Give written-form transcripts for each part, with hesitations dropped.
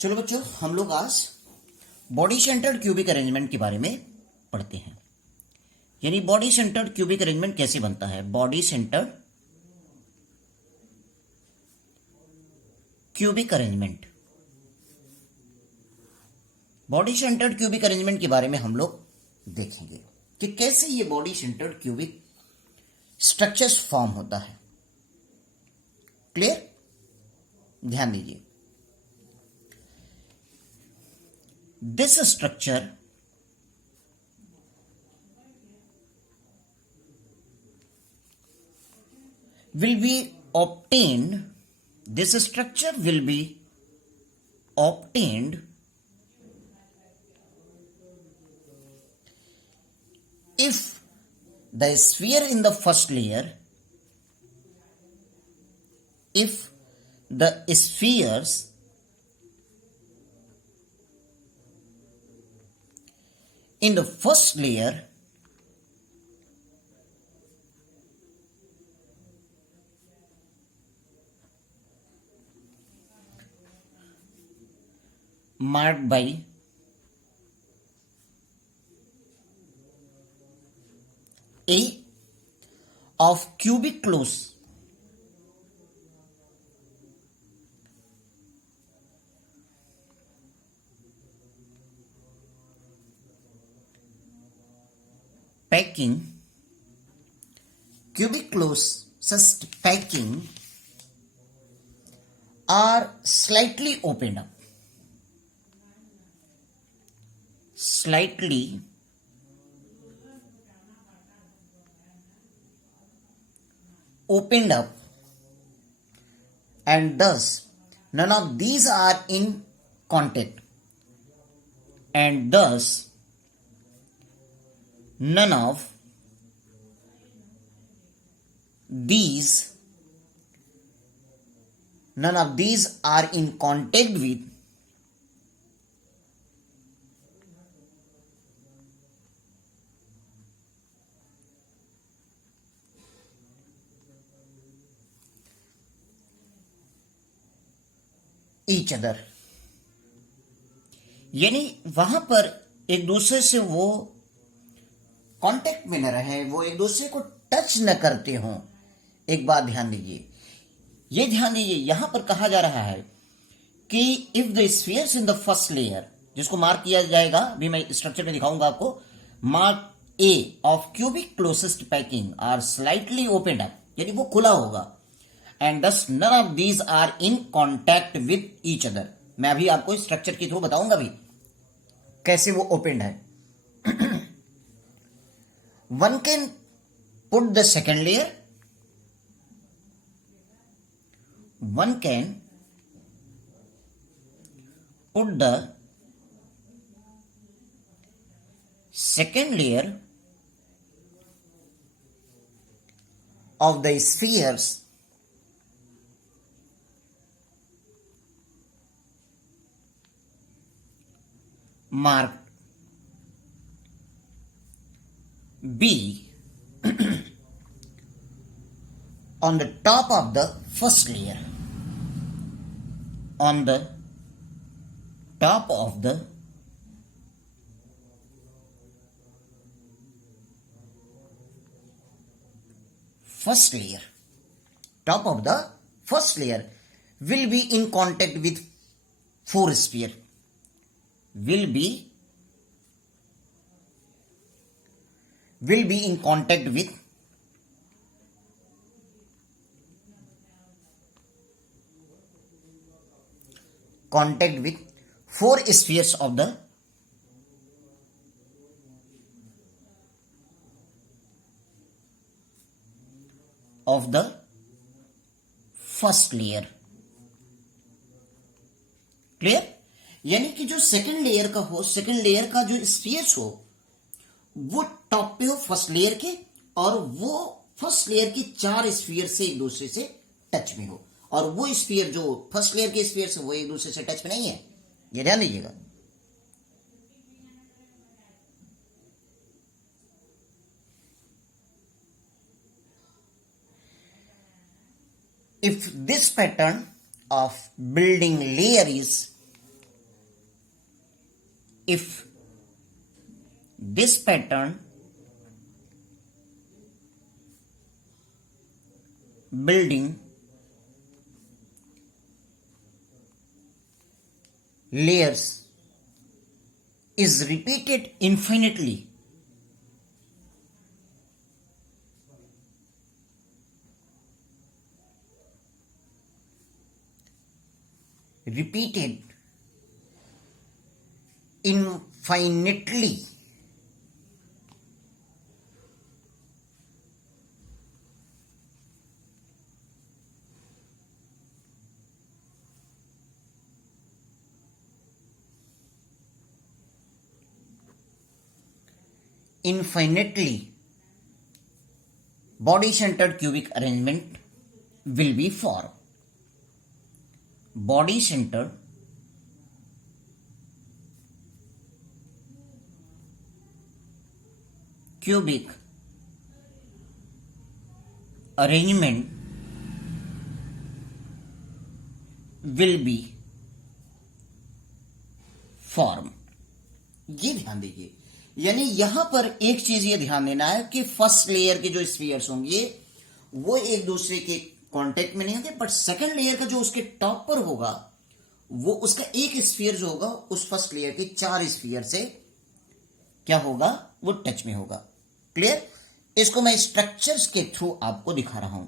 चलो बच्चों, हम लोग आज बॉडी सेंटर्ड क्यूबिक अरेंजमेंट के बारे में पढ़ते हैं। यानी बॉडी सेंटर्ड क्यूबिक अरेंजमेंट कैसे बनता है। Body centred cubic arrangement, body centred cubic arrangement के बारे में हम लोग देखेंगे कि कैसे ये body centred cubic structures form होता है। क्लियर? ध्यान दीजिए। This structure will be obtained, this structure will be obtained if the sphere in the first layer, if the spheres in the first layer marked by A of cubic close packing, cubic closest packing are slightly opened up, slightly opened up, and thus none of these are in contact, and thus none of these are in contact with each other। यानी वहां पर एक दूसरे से वो contact में न रहे, वो एक दूसरे को टच न करते हों। एक बात ध्यान दीजिए, ये ध्यान दीजिए, यहां पर कहा जा रहा है कि if the spheres in the first layer, जिसको मार्क किया जाएगा, अभी मैं स्ट्रक्चर में दिखाऊंगा आपको, mark A of cubic closest packing are slightly opened up, यानी वो खुला होगा, and thus none of these are in contact with each other. मैं अभी आपको स्ट्रक्चर के थ्रू बताऊंगा भी कैसे वो ओपेंड है। One can put the second layer, one can put the second layer of the spheres marked B on the top of the first layer, on the top of the first layer, top of the first layer will be in contact with four sphere, will be in contact with four spheres of the first layer. Clear? यानी कि जो second layer का हो, second layer का जो spheres हो वो top पे हो फर्स्ट लेयर के, और वो फर्स्ट लेयर के चार स्फीयर से एक दूसरे से टच में हो, और वो स्फीयर जो फर्स्ट लेयर के स्फीयर से वो एक दूसरे से टच में नहीं है, ये ध्यान दीजिएगा। if this pattern of building layer is if this pattern building layers is repeated infinitely, repeated infinitely, infinitely, body centered cubic arrangement will be formed. Body centered cubic arrangement will be formed. ये ध्यान दीजिए, यानी यहां पर एक चीज ये ध्यान देना है कि फर्स्ट लेयर के जो स्फीयर्स होंगे वो एक दूसरे के कांटेक्ट में नहीं होंगे, बट सेकंड लेयर का जो उसके टॉप पर होगा वो उसका एक स्फीयर जो होगा उस फर्स्ट लेयर के 4 स्फीयर से क्या होगा, वो टच में होगा. क्लियर? इसको मैं स्ट्रक्चर्स के थ्रू आपको दिखा रहा हूं.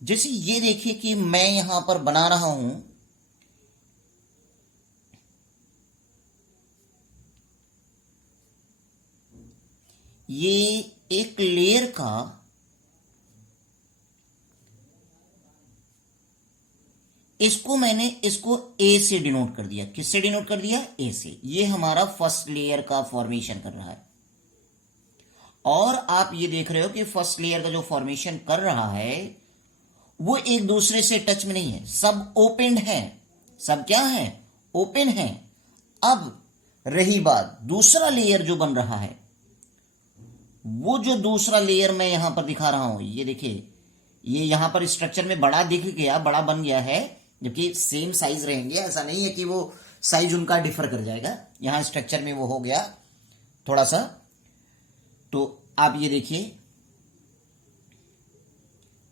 जैसे ये देखिए कि मैं यहां पर बना रहा हूं, ये एक लेयर का इसको मैंने इसको ए से डिनोट कर दिया. किससे डिनोट कर दिया? ए से. ये हमारा फर्स्ट लेयर का फॉर्मेशन कर रहा है. और आप ये देख रहे हो कि फर्स्ट लेयर का जो फॉर्मेशन कर रहा है वो एक दूसरे से टच में नहीं है, सब ओपन है. सब क्या है? ओपन है. अब रही बात दूसरा लेयर जो बन रहा है, वो जो दूसरा लेयर मैं यहां पर दिखा रहा हूं, ये देखिए, ये यहां पर स्ट्रक्चर में बड़ा दिख गया, बड़ा बन गया है, जबकि सेम साइज रहेंगे. ऐसा नहीं है कि वो साइज उनका डिफर कर जाएगा. यहां स्ट्रक्चर में वो हो गया थोड़ा सा. तो आप ये देखिए,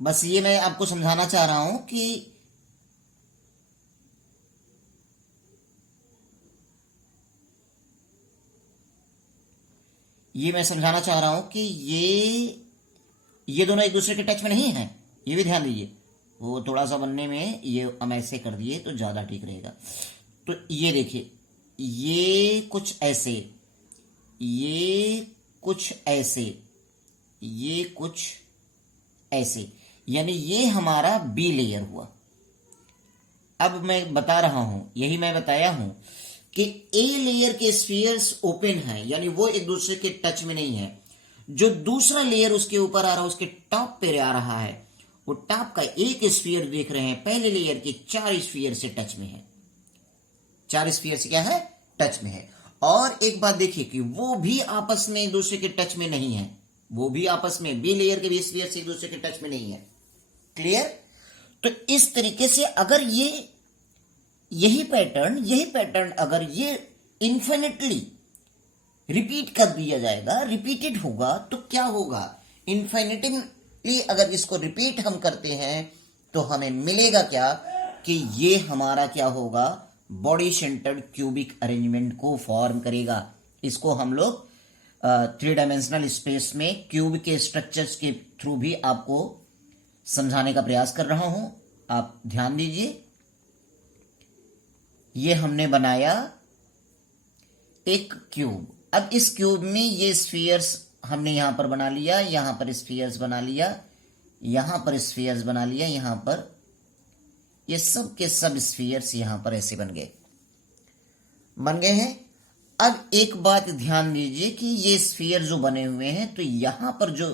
बस ये मैं आपको समझाना चाह रहा हूं कि ये दोनों एक दूसरे के टच में नहीं है. ये भी ध्यान दीजिए. वो थोड़ा सा बनने में ये हम ऐसे कर दिए तो ज्यादा ठीक रहेगा. तो ये देखिए, ये कुछ ऐसे, ये कुछ ऐसे, ये कुछ ऐसे, यानी ये हमारा बी लेयर हुआ. अब मैं बता रहा हूं, यही मैं बताया हूं कि ए लेयर के स्फीयर्स ओपन हैं, यानी वो एक दूसरे के टच में नहीं है. जो दूसरा लेयर उसके ऊपर आ रहा है, उसके टॉप पे आ रहा है, वो टॉप का एक स्फीयर देख रहे हैं, पहले लेयर के 4 स्फीयर से टच में है. 4 स्फीयर से क्या है? टच में है. और एक बात देखिए कि वो भी आपस में एक दूसरे के टच में नहीं है. वो भी आपस में बी लेयर के भी स्फीयर से एक दूसरे के टच में नहीं है. क्लियर? तो इस तरीके से अगर यही पैटर्न अगर ये इन्फिनिटली रिपीट कर दिया जाएगा, रिपीटेड होगा, तो क्या होगा? इन्फिनिटली अगर इसको रिपीट हम करते हैं तो हमें मिलेगा क्या कि ये हमारा क्या होगा? बॉडी सेंटर्ड क्यूबिक अरेंजमेंट को फॉर्म करेगा. इसको हम लोग 3 डायमेंशनल स्पेस में क्यूब के स्ट्रक्चर्स के थ्रू भी आपको समझाने का प्रयास कर रहा हूं. आप ध्यान दीजिए, ये हमने बनाया एक क्यूब. अब इस क्यूब में ये स्फीयर्स हमने यहां पर बना लिया, यहां पर स्फीयर्स बना लिया, यहां पर स्फीयर्स बना लिया, यहां पर ये सब के सब स्फीयर्स यहां पर ऐसे बन गए हैं. अब एक बात ध्यान दीजिए कि ये स्फीयर जो बने हुए हैं, तो यहां पर जो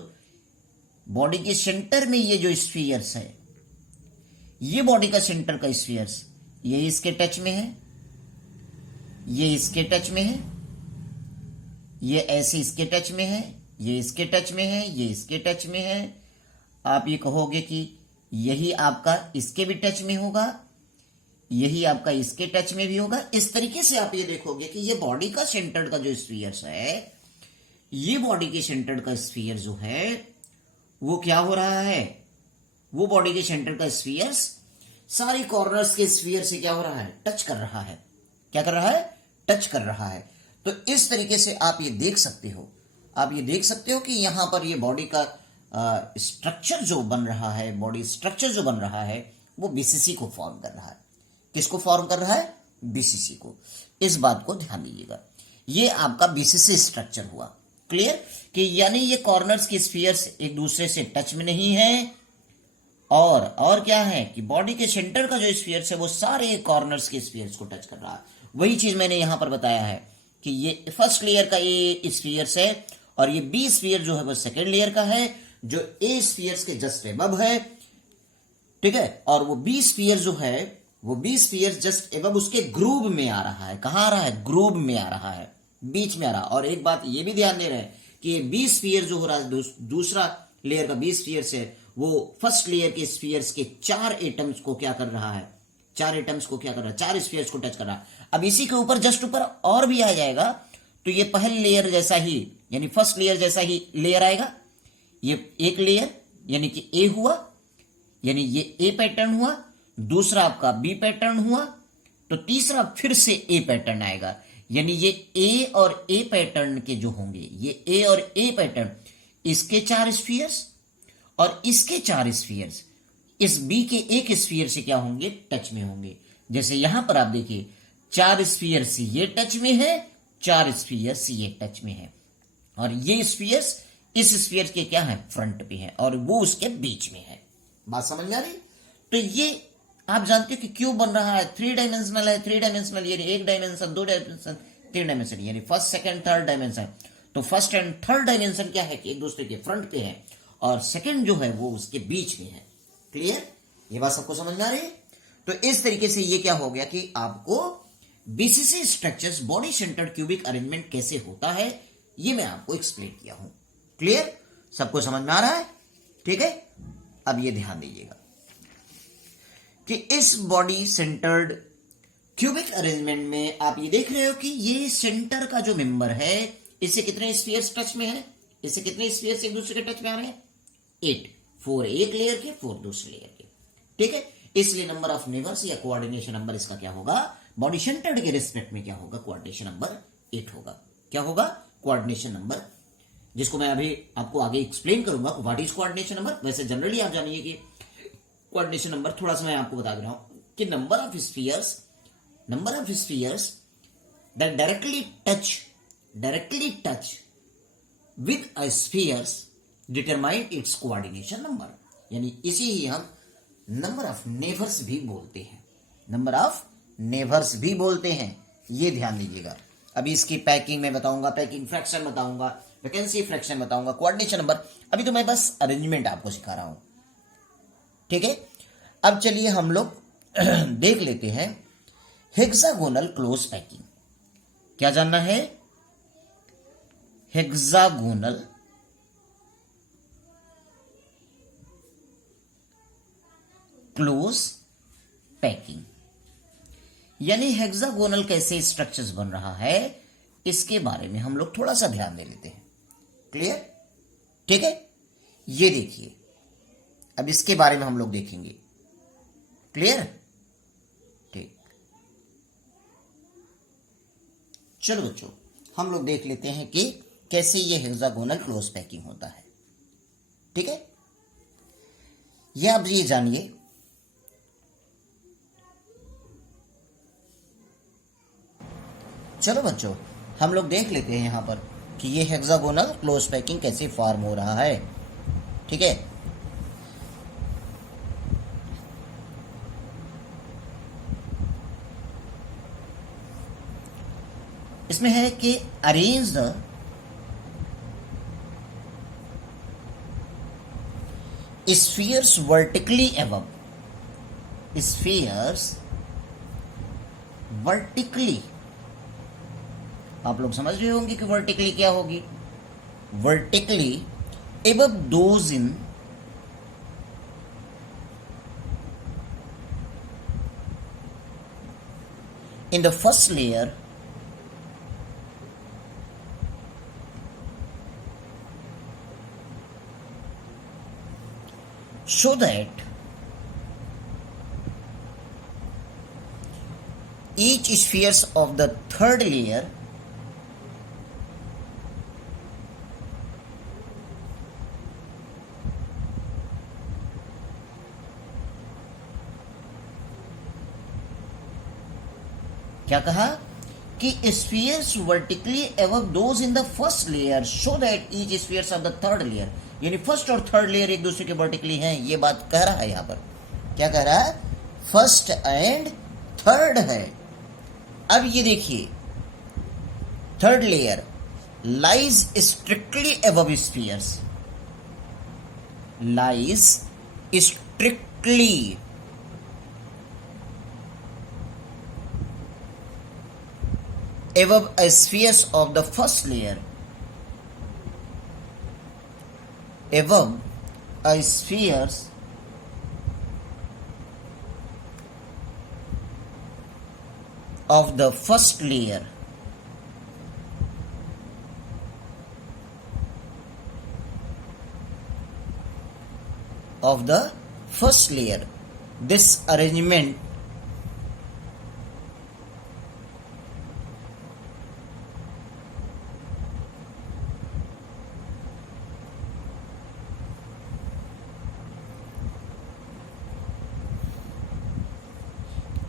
बॉडी के सेंटर में ये जो स्फीयर्स है, ये बॉडी का सेंटर का स्फीयर्स, ये इसके टच में है, ये इसके टच में है, ये ऐसे इसके टच में है, ये इसके टच में है, ये इसके टच में है. आप ये कहोगे कि यही आपका इसके भी टच में होगा, यही आपका इसके टच में भी होगा। इस तरीके से आप ये देखोगे कि ये बॉडी का सेंटर का जो स्फीयर्स है, ये बॉडी के सेंटर का स्फीयर जो है वो क्या हो रहा है, वो बॉडी के सेंटर का स्फीयर्स सारी कॉर्नर्स के स्फीयर से क्या हो रहा है, टच कर रहा है। क्या कर रहा है, टच कर रहा है। तो इस तरीके से आप ये देख सकते हो, आप ये देख सकते हो कि यहां पर ये बॉडी का स्ट्रक्चर जो बन रहा है, बॉडी स्ट्रक्चर जो बन रहा है वो बीसीसी को फॉर्म कर रहा है। किसको फॉर्म कर रहा है, बीसीसी को। इस बात को ध्यान दीजिएगा, ये आपका बीसीसी स्ट्रक्चर हुआ। क्लियर, कि यानी ये कॉर्नर्स के स्फीयर्स एक दूसरे से टच में नहीं है, और क्या है कि बॉडी के सेंटर का जो स्फीयर्स है वो सारे कॉर्नर्स के स्फीयर्स को टच कर रहा है। वही चीज मैंने यहां पर बताया है कि ये फर्स्ट लेयर का ए स्फीयर्स है और ये बी स्फीयर जो है वो सेकेंड लेयर का है, जो ए स्फीयर्स के जस्ट एबव है। ठीक है, और वो बी स्फीयर जो है, वो बी स्फीयर जस्ट एबव उसके ग्रूव में आ रहा है। कहां आ रहा है, ग्रूव में आ रहा है, बीच में आ रहा है। और एक बात ये भी ध्यान दे रहे हैं कि ये बी स्फीयर जो हो रहा है, दूसरा लेयर का बी स्फीयर है, वो फर्स्ट लेयर के स्फीयर्स के 4 एटम्स को क्या कर रहा है, 4 एटम्स को क्या कर रहा है, 4 स्फीयर्स को टच कर रहा है। अब इसी के ऊपर जस्ट ऊपर और भी आ जाएगा, तो ये पहले लेयर जैसा ही, यानी फर्स्ट लेयर जैसा ही लेयर आएगा। ये एक लेयर यानी कि ए हुआ, यानी ये ए पैटर्न हुआ, दूसरा आपका बी पैटर्न हुआ, तो तीसरा फिर से ए पैटर्न आएगा। यानी ये ए और ए पैटर्न के जो होंगे, ये ए और ए पैटर्न, इसके 4 स्फीयर्स और इसके 4 स्फीयर्स इस बी के एक स्फीयर से क्या होंगे, टच में होंगे। जैसे यहां पर आप देखिए 4 स्फीयर्स ये टच में है, 4 स्फीयर्स ये टच में है, और ये स्फीयर्स इस स्फीयर के क्या है, फ्रंट पे है, और वो उसके बीच में है। बात समझ में आ रही। तो ये आप जानते हो कि क्यों बन रहा है, 3 डायमेंशनल है। 3 डायमेंशनल यानी 1 डायमेंशन, 2 डायमेंशन, 3 डायमेंशन, यानी फर्स्ट सेकंड थर्ड डायमेंशन। तो फर्स्ट एंड थर्ड डायमेंशन क्या है कि एक दूसरे के फ्रंट पे है, और सेकंड जो है वो उसके बीच में है। क्लियर, ये बात सबको समझ में आ रही है। तो इस तरीके से ये क्या हो गया कि आपको BCC structures, body centred cubic arrangement कैसे होता है, ये मैं आपको एक्सप्लेन किया हूं। क्लियर, सबको समझ में आ रहा है। ठीक है, अब ये ध्यान दीजिएगा कि इस बॉडी सेंटर्ड क्यूबिक अरेंजमेंट में आप ये देख रहे हो कि ये सेंटर का जो मेंबर है, इससे कितने स्फीयर्स टच में है, इससे कितने स्फीयर्स एक दूसरे के टच में आ रहे हैं, 8। 4 एक लेयर के, 4 दूसरे लेयर के। ठीक है, इसलिए नंबर ऑफ नेबर्स या कोऑर्डिनेशन नंबर इसका क्या होगा, बॉडी सेंटर्ड के रिस्पेक्ट में क्या होगा, कोऑर्डिनेशन नंबर 8 होगा। क्या होगा, कोऑर्डिनेशन नंबर, जिसको मैं अभी आपको आगे एक्सप्लेन करूंगा व्हाट इज कोऑर्डिनेशन नंबर। वैसे जनरली आप जानिए कि कोऑर्डिनेशन नंबर, थोड़ा सा मैं आपको बता दे रहा हूं कि number of spheres that directly touch with a spheres determine its coordination number. यानी इसी ही हम नंबर ऑफ नेबर्स भी बोलते हैं, नंबर ऑफ नेबर्स भी बोलते हैं। ये ध्यान दीजिएगा। अभी इसकी पैकिंग में बताऊंगा, पैकिंग फ्रैक्शन बताऊंगा, वैकेंसी फ्रैक्शन बताऊंगा, कोऑर्डिनेशन नंबर। अभी तो मैं बस अरेंजमेंट आपको सिखा रहा हूं। ठीक है, अब चलिए हम लोग देख लेते हैं हेक्सागोनल क्लोज पैकिंग। क्या जानना है, हेक्सागोनल क्लोज पैकिंग, यानी हेक्सागोनल कैसे स्ट्रक्चर्स बन रहा है, इसके बारे में हम लोग थोड़ा सा ध्यान दे लेते हैं। क्लियर, ठीक है, ये देखिए, अब इसके बारे में हम लोग देखेंगे। क्लियर, ठीक, चलो बच्चों हम लोग देख लेते हैं कि कैसे ये हेक्सागोनल क्लोज पैकिंग होता है। ठीक है, ये आप ये जानिए चलो बच्चों हम लोग देख लेते हैं यहां पर कि ये हेक्सागोनल क्लोज पैकिंग कैसे फॉर्म हो रहा है। ठीक है, इसमें है कि arrange the spheres vertically above, spheres vertically, आप लोग समझ रहे होंगे कि वर्टिकली क्या होगी, vertically above those in in the first layer so that each spheres of the third layer क्या कहा कि spheres vertically above those in the first layer so that each spheres of the third layer, यानी first और third layer एक दूसरे के vertically हैं, ये बात कह रहा है यहां पर। क्या कह रहा है? फर्स्ट एंड थर्ड है। अब ये देखिए, third layer lies strictly above spheres, lies strictly above spheres of the first layer, above spheres of the first layer, of the first layer. This arrangement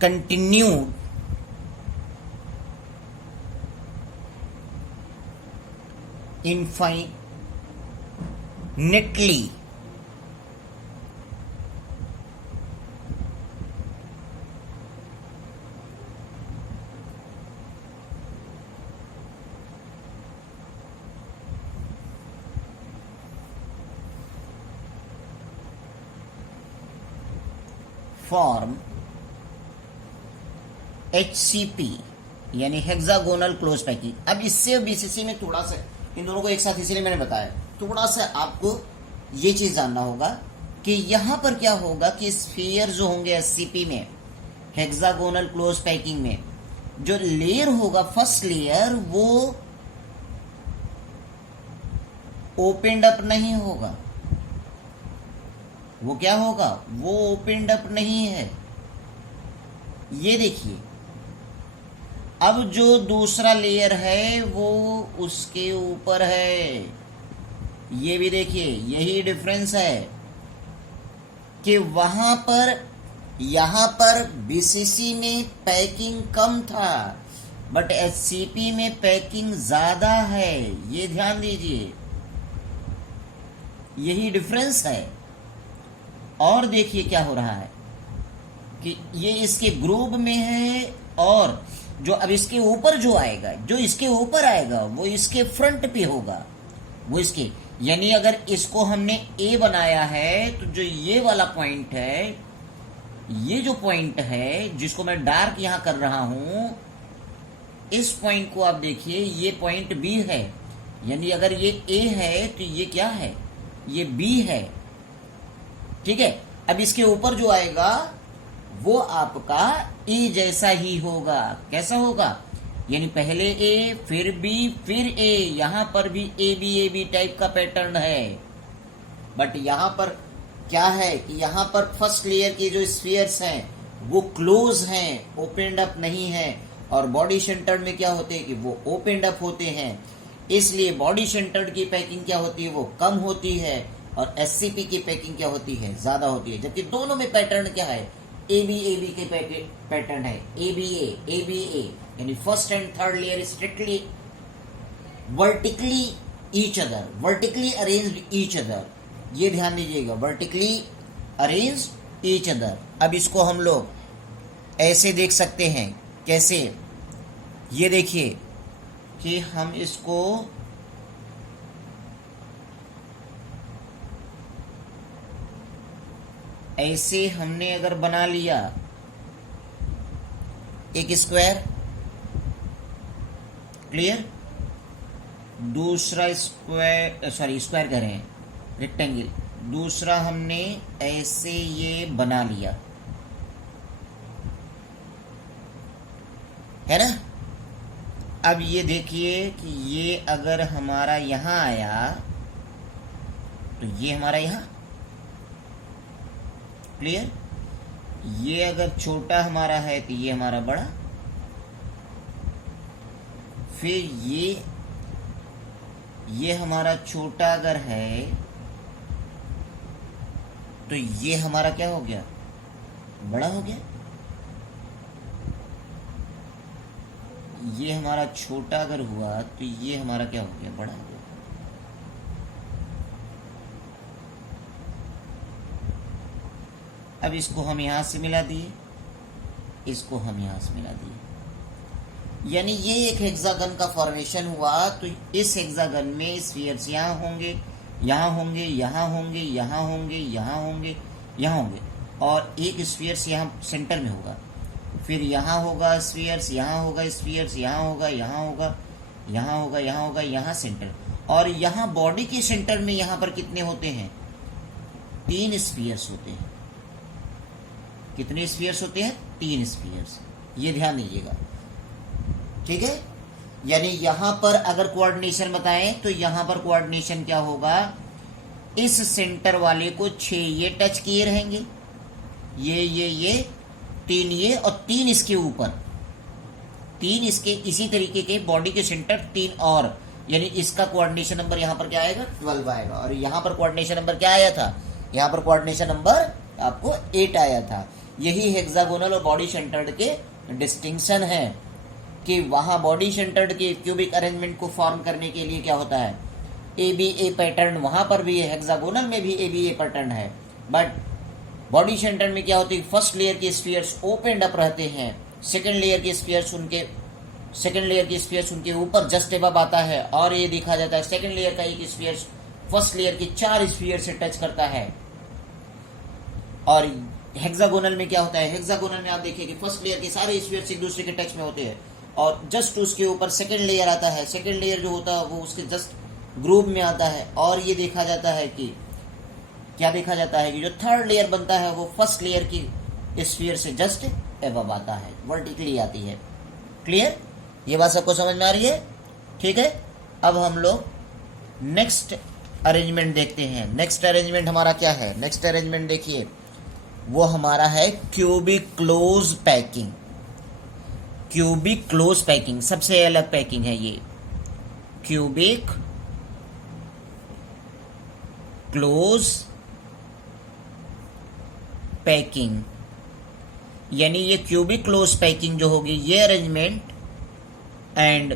continued infinitely form HCP यानी hexagonal close packing. अब इससे BCC में थोड़ा सा इन दोनों को एक साथ, इसीलिए मैंने बताया, थोड़ा सा आपको ये चीज जानना होगा कि यहां पर क्या होगा कि स्फीयर जो होंगे एससीपी में, हेक्सागोनल क्लोज पैकिंग में, जो लेयर होगा फर्स्ट लेयर वो ओपनड अप नहीं होगा। वो क्या होगा? वो ओपनड अप नहीं है। ये देखिए, अब जो दूसरा लेयर है वो उसके ऊपर है। ये भी देखिए, यही डिफरेंस है कि वहां पर, यहां पर बीसीसी में पैकिंग कम था, बट एचसीपी में पैकिंग ज्यादा है। ये ध्यान दीजिए, यही डिफरेंस है। और देखिए क्या हो रहा है कि ये इसके ग्रुप में है, और जो अब इसके ऊपर जो आएगा, जो इसके ऊपर आएगा वो इसके फ्रंट पे होगा, वो इसके, यानी अगर इसको हमने ए बनाया है तो जो ये वाला पॉइंट है, ये जो पॉइंट है जिसको मैं डार्क यहां कर रहा हूं, इस पॉइंट को आप देखिए, ये पॉइंट बी है। यानी अगर ये ए है तो ये क्या है? ये बी है। ठीक है। अब इसके ऊपर जो आएगा वो आपका ए जैसा ही होगा। कैसा होगा? यानी पहले ए, फिर बी, फिर ए। यहां पर भी ए बी टाइप का पैटर्न है, बट यहां पर क्या है कि यहां पर फर्स्ट लेयर के जो स्फीयर्स हैं वो क्लोज हैं, ओपनड अप नहीं है। और बॉडी सेंटर्ड में क्या होते हैं कि वो ओपनड अप होते हैं। इसलिए बॉडी सेंटर्ड की पैकिंग क्या होती है? वो कम होती है, और एससीपी की पैकिंग क्या होती है? ज्यादा होती है। जबकि दोनों में पैटर्न क्या है? ए बी के पैटर्न है, ए बी ए, यानी first and third layer strictly vertically each other, vertically arranged each other. ये ध्यान दीजिएगा, वर्टिकली अरेंज्ड ईच अदर। अब इसको हम लोग ऐसे देख सकते हैं। कैसे? ये देखिए कि हम इसको ऐसे हमने अगर बना लिया एक स्क्वायर, क्लियर, दूसरा स्क्वायर, सॉरी स्क्वायर कह रहे हैं, रेक्टेंगल, दूसरा हमने ऐसे ये बना लिया। है ना। अब ये देखिए कि ये अगर हमारा यहां आया तो ये हमारा यहां, क्लियर। ये अगर छोटा हमारा है तो ये हमारा बड़ा, फिर ये हमारा छोटा अगर है तो ये हमारा क्या हो गया, बड़ा हो गया। ये हमारा छोटा अगर हुआ तो ये हमारा क्या हो गया, बड़ा हो गया। अब इसको हम यहां से मिला दिए, इसको हम यहां से मिला दिए, यानी ये एक हेक्सागन का फॉर्मेशन हुआ। तो इस हेक्सागन में स्फीयर्स यहाँ होंगे, यहाँ होंगे, यहाँ होंगे, यहाँ होंगे, यहाँ होंगे, यहाँ होंगे, और एक स्फीयर्स यहाँ सेंटर में होगा। फिर यहाँ होगा स्फीयर्स, यहाँ होगा स्फीयर्स, यहाँ होगा, यहाँ होगा, यहाँ होगा, यहाँ होगा, यहाँ सेंटर। और यहाँ बॉडी के सेंटर में यहाँ पर कितने होते हैं, 3 स्फीयर्स होते हैं। कितने स्फीयर्स होते हैं, 3 स्फीयर्स। ये ध्यान दीजिएगा, ठीक है। यानी यहां पर अगर कोऑर्डिनेशन बताएं तो यहां पर कोऑर्डिनेशन क्या होगा, इस सेंटर वाले को 6 ये टच किए रहेंगे, ये 3 ये, और 3 इसके ऊपर, 3 इसके इसी तरीके के बॉडी के सेंटर 3 और, यानी इसका कोऑर्डिनेशन नंबर यहां पर क्या आएगा, 12 आएगा। और यहां पर कोऑर्डिनेशन नंबर क्या आया था, यहां पर कोऑर्डिनेशन नंबर आपको 8 आया था। यही हेक्सागोनल और बॉडी सेंटर्ड के डिस्टिंक्शन है कि वहां बॉडी सेंटर्ड के क्यूबिक अरेंजमेंट को फॉर्म करने के लिए क्या होता है, ABA पैटर्न, वहां पर भी हेक्सागोनल में भी ABA पैटर्न है, बट बॉडी सेंटर में क्या होती है, फर्स्ट लेयर के स्फीयर्स ओपन अप रहते हैं, सेकंड लेयर के स्फीयर्स उनके ऊपर जस्ट एबव आता है, और ये देखा जाता है सेकंड लेयर का एक स्फीयर्स फर्स्ट लेयर के 4 स्फीयर से टच करता है। और हेक्सागोनल में क्या होता है, हेक्सागोनल में आप देखिए कि फर्स्ट लेयर के सारे स्फीयर्स एक दूसरे के टच में होते हैं, और जस्ट उसके ऊपर सेकंड लेयर आता है, सेकंड लेयर जो होता है वो उसके जस्ट ग्रुप में आता है। और ये देखा जाता है कि क्या देखा जाता है कि जो थर्ड लेयर बनता है वो फर्स्ट लेयर की स्फीयर से जस्ट एबव आता है, वर्टिकली आती है। क्लियर, ये बात सबको समझ में आ रही है, ठीक है। अब हम लोग नेक्स्ट अरेंजमेंट देखते हैं। नेक्स्ट अरेंजमेंट हमारा क्या है, नेक्स्ट अरेंजमेंट देखिए, वो हमारा है cubic close packing. Cubic close packing सबसे अलग पैकिंग है ये, क्यूबिक क्लोज पैकिंग। यानी ये क्यूबिक क्लोज पैकिंग जो होगी, ये अरेंजमेंट एंड